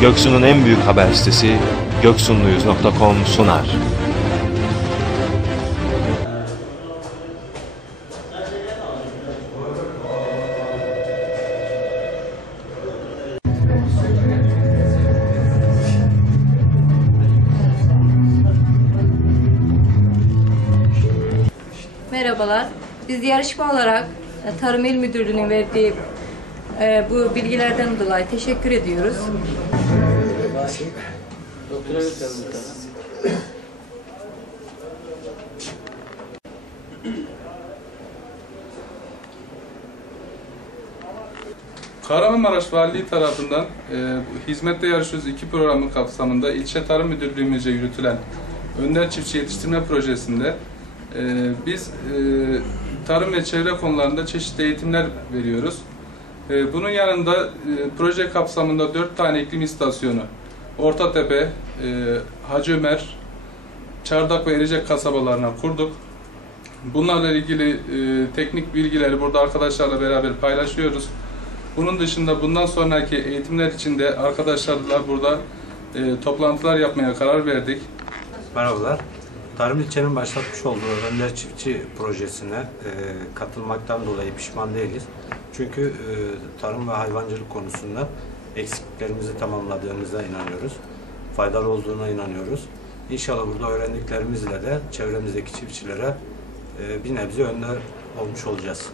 Göksu'nun en büyük haber sitesi göksunluyuz.com sunar. Merhabalar. Biz yarışma olarak e, Tarım İl Müdürlüğü'nün verdiği e, bu bilgilerden dolayı teşekkür ediyoruz. Kahramanmaraş Valiliği tarafından e, Hizmette Yarışıyoruz 2 programı kapsamında İlçe Tarım Müdürlüğümüzce yürütülen Önder Çiftçi Yetiştirme Projesi'nde e, biz e, tarım ve çevre konularında çeşitli eğitimler veriyoruz. E, bunun yanında e, proje kapsamında 4 tane iklim istasyonu, Ortatepe, e, Hacı Ömer, Çardak ve Erecek kasabalarına kurduk. Bunlarla ilgili e, teknik bilgileri burada arkadaşlarla beraber paylaşıyoruz. Bunun dışında bundan sonraki eğitimler için de arkadaşlarla burada e, toplantılar yapmaya karar verdik. Merhabalar. Tarım İlçe'nin başlatmış olduğu Önder Çiftçi projesine e, katılmaktan dolayı pişman değiliz. Çünkü e, tarım ve hayvancılık konusunda eksikliklerimizi tamamladığımıza inanıyoruz. Faydalı olduğuna inanıyoruz. İnşallah burada öğrendiklerimizle de çevremizdeki çiftçilere e, bir nebze önder olmuş olacağız.